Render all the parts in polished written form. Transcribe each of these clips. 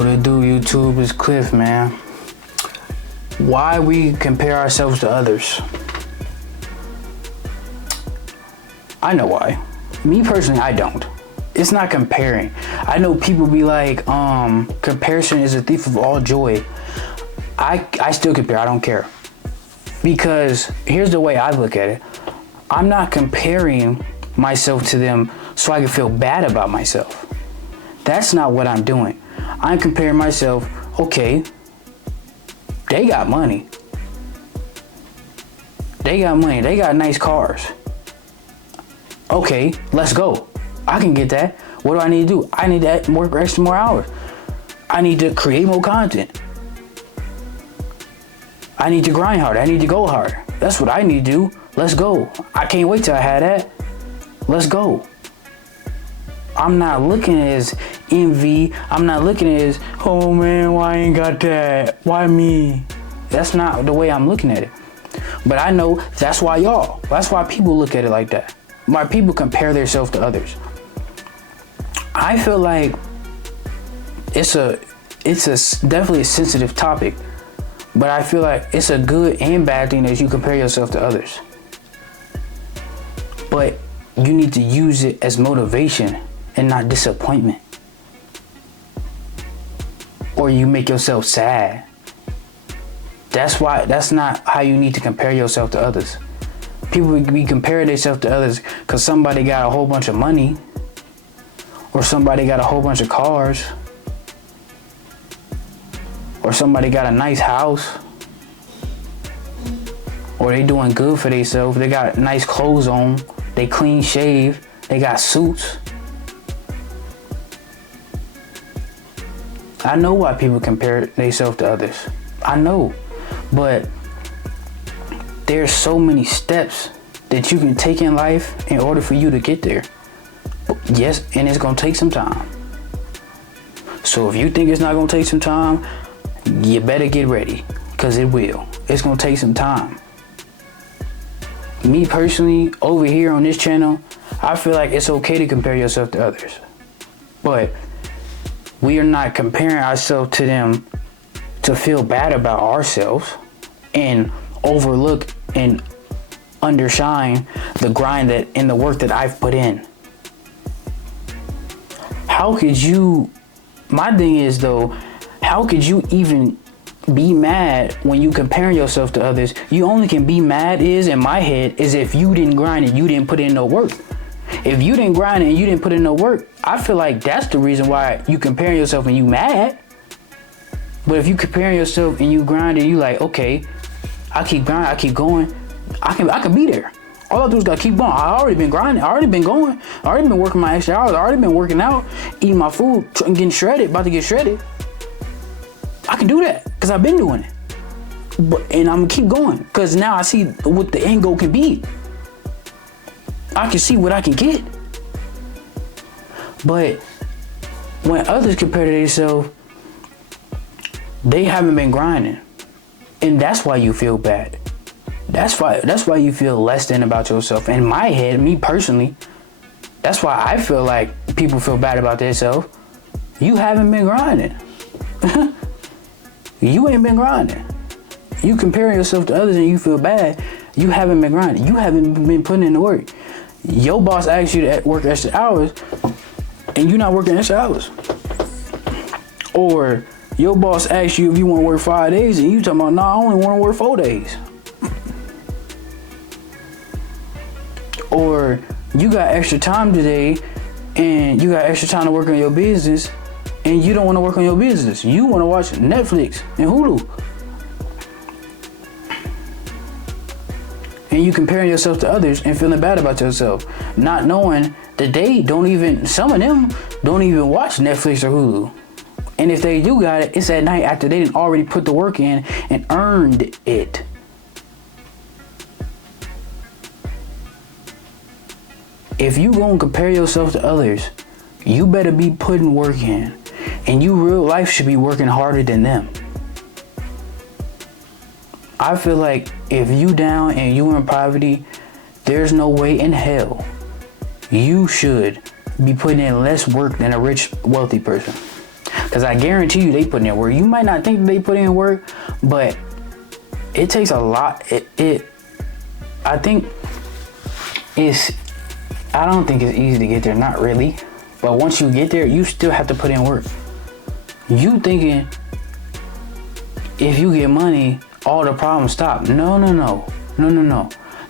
What it do, YouTube? Is Cliff, man. Why we compare ourselves to others? I know why. Me personally, I don't. It's not comparing. I know people be like, comparison is a thief of all joy. I still compare. I don't care. Because here's the way I look at it. I'm not comparing myself to them so I can feel bad about myself. That's not what I'm doing. I'm comparing myself, okay, they got money. They got money. They got nice cars. Okay, let's go. I can get that. What do I need to do? I need to work extra more hours. I need to create more content. I need to grind harder. I need to go harder. That's what I need to do. Let's go. I can't wait till I have that. Let's go. I'm not looking at it as envy. I'm not looking at it as, oh man, why I ain't got that? Why me? That's not the way I'm looking at it. But I know that's why people look at it like that. Why people compare themselves to others. I feel like it's definitely a sensitive topic, but I feel like it's a good and bad thing that you compare yourself to others. But you need to use it as motivation and not disappointment. Or you make yourself sad. That's not how you need to compare yourself to others. People be comparing themselves to others because somebody got a whole bunch of money, or somebody got a whole bunch of cars, or somebody got a nice house, or they doing good for themselves. They got nice clothes on, they clean shave, they got suits. I know why people compare themselves to others. I know, but there's so many steps that you can take in life in order for you to get there. Yes, and it's gonna take some time. So if you think it's not gonna take some time, you better get ready, because it will. It's gonna take some time. Me personally, over here on this channel, I feel like it's okay to compare yourself to others. But we are not comparing ourselves to them to feel bad about ourselves and overlook and undershine the grind that and the work that I've put in. How could you, my thing is though, how could you even be mad when you compare yourself to others? You only can be mad in my head, is if you didn't grind and you didn't put in no work. If you didn't grind and you didn't put in no work, I feel like that's the reason why you compare yourself and you mad. But if you compare yourself and you grind and you like, okay, I keep grinding, I keep going, I can be there. All I do is gotta keep going. I already been grinding, I already been going, I already been working my extra hours, I already been working out, eating my food, getting shredded, about to get shredded. I can do that because I've been doing it. And I'm gonna keep going because now I see what the end goal can be. I can see what I can get. But when others compare to themselves, they haven't been grinding. And that's why you feel bad. That's why you feel less than about yourself. In my head, me personally, that's why I feel like people feel bad about themselves. You haven't been grinding. You ain't been grinding. You comparing yourself to others and you feel bad. You haven't been grinding. You haven't been putting in the work. Your boss asks you to work extra hours and you're not working extra hours. Or your boss asks you if you want to work 5 days and you talking about, nah, I only want to work 4 days. Or you got extra time today and you got extra time to work on your business and you don't want to work on your business. You want to watch Netflix and Hulu. And you comparing yourself to others and feeling bad about yourself, not knowing that some of them don't even watch Netflix or Hulu. And if they do got it, it's at night after they didn't already put the work in and earned it. If you gonna compare yourself to others, you better be putting work in. And you real life should be working harder than them. I feel like if you down and you in poverty, there's no way in hell you should be putting in less work than a rich, wealthy person. Because I guarantee you they put in work. You might not think they put in work, but it takes a lot. I think I don't think it's easy to get there. Not really. But once you get there, you still have to put in work. You thinking if you get money, all the problems stop. No.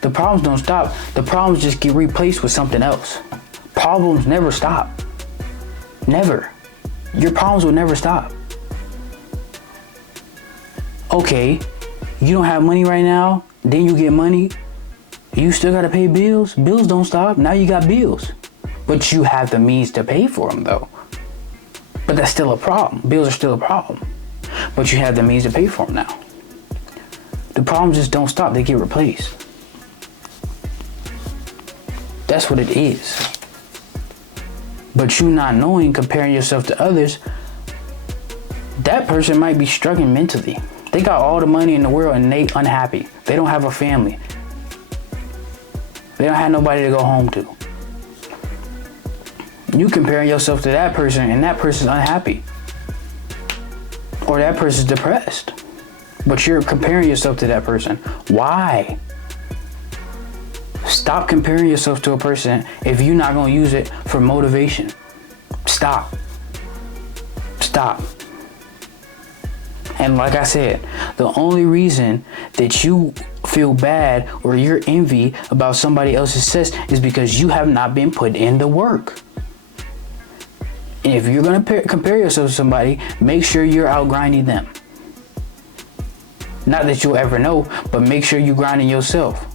The problems don't stop. The problems just get replaced with something else. Problems never stop. Never. Your problems will never stop. Okay, you don't have money right now, then you get money. You still gotta pay bills. Bills don't stop. Now you got bills. But you have the means to pay for them though. But that's still a problem. Bills are still a problem. But you have the means to pay for them now. The problems just don't stop. They get replaced. That's what it is. But you not knowing, comparing yourself to others, that person might be struggling mentally. They got all the money in the world and they unhappy. They don't have a family. They don't have nobody to go home to. You comparing yourself to that person and that person's unhappy. Or that person's depressed. But you're comparing yourself to that person. Why? Stop comparing yourself to a person if you're not going to use it for motivation. Stop. And like I said, the only reason that you feel bad or you're envy about somebody else's success is because you have not been put in the work. And if you're going to compare yourself to somebody, make sure you're out grinding them. Not that you'll ever know, but make sure you're grinding yourself.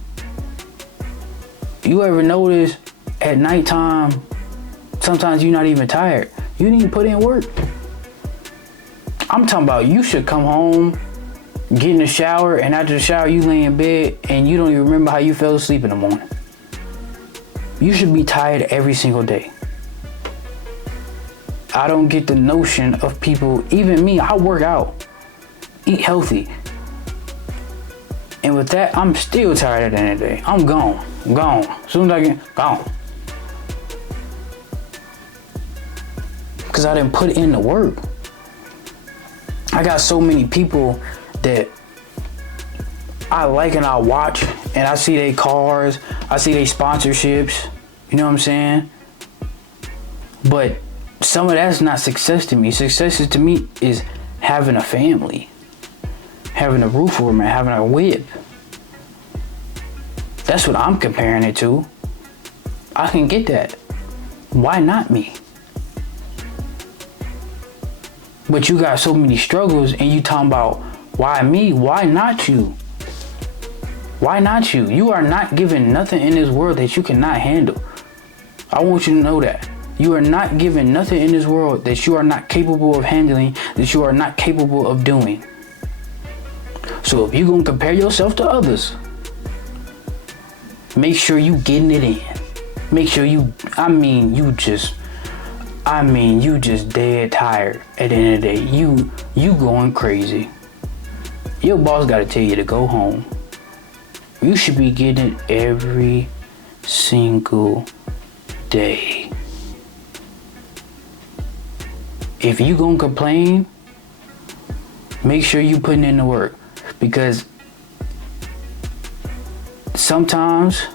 You ever notice at nighttime, sometimes you're not even tired. You need to put in work. I'm talking about you should come home, get in the shower, and after the shower you lay in bed and you don't even remember how you fell asleep in the morning. You should be tired every single day. I don't get the notion of people, even me, I work out, eat healthy. And with that, I'm still tired at the end of the day. I'm gone. As soon as I get gone. Because I didn't put in the work. I got so many people that I like and I watch and I see their cars, I see their sponsorships, you know what I'm saying? But some of that's not success to me. Success to me is having a family, having a roof over me, having a whip. That's what I'm comparing it to. I can get that. Why not me? But you got so many struggles and you talking about why me? Why not you? Why not you? You are not given nothing in this world that you cannot handle. I want you to know that. You are not given nothing in this world that you are not capable of handling, that you are not capable of doing. So if you're going to compare yourself to others, make sure you getting it in. Make sure you just dead tired at the end of the day. You going crazy. Your boss got to tell you to go home. You should be getting it every single day. If you gonna complain, make sure you putting in the work. Because sometimes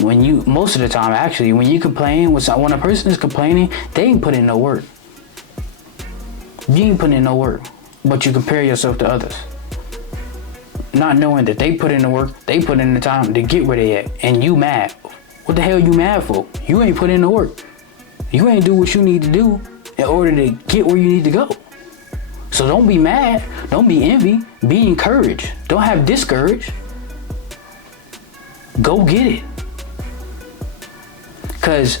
most of the time actually, when you complain, when a person is complaining, they ain't putting in no work. You ain't putting in no work, but you compare yourself to others. Not knowing that they put in the work, they put in the time to get where they at, and you mad. What the hell you mad for? You ain't put in the work. You ain't do what you need to do in order to get where you need to go. So don't be mad, don't be envy, be encouraged. Don't have discouraged. Go get it. Because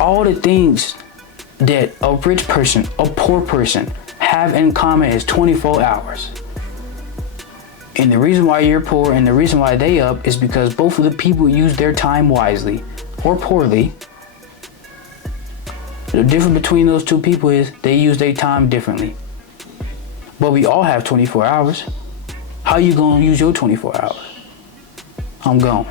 all the things that a rich person, a poor person have in common is 24 hours. And the reason why you're poor and the reason why they up is because both of the people use their time wisely or poorly. The difference between those two people is they use their time differently. But we all have 24 hours. How you gonna use your 24 hours? I'm gone.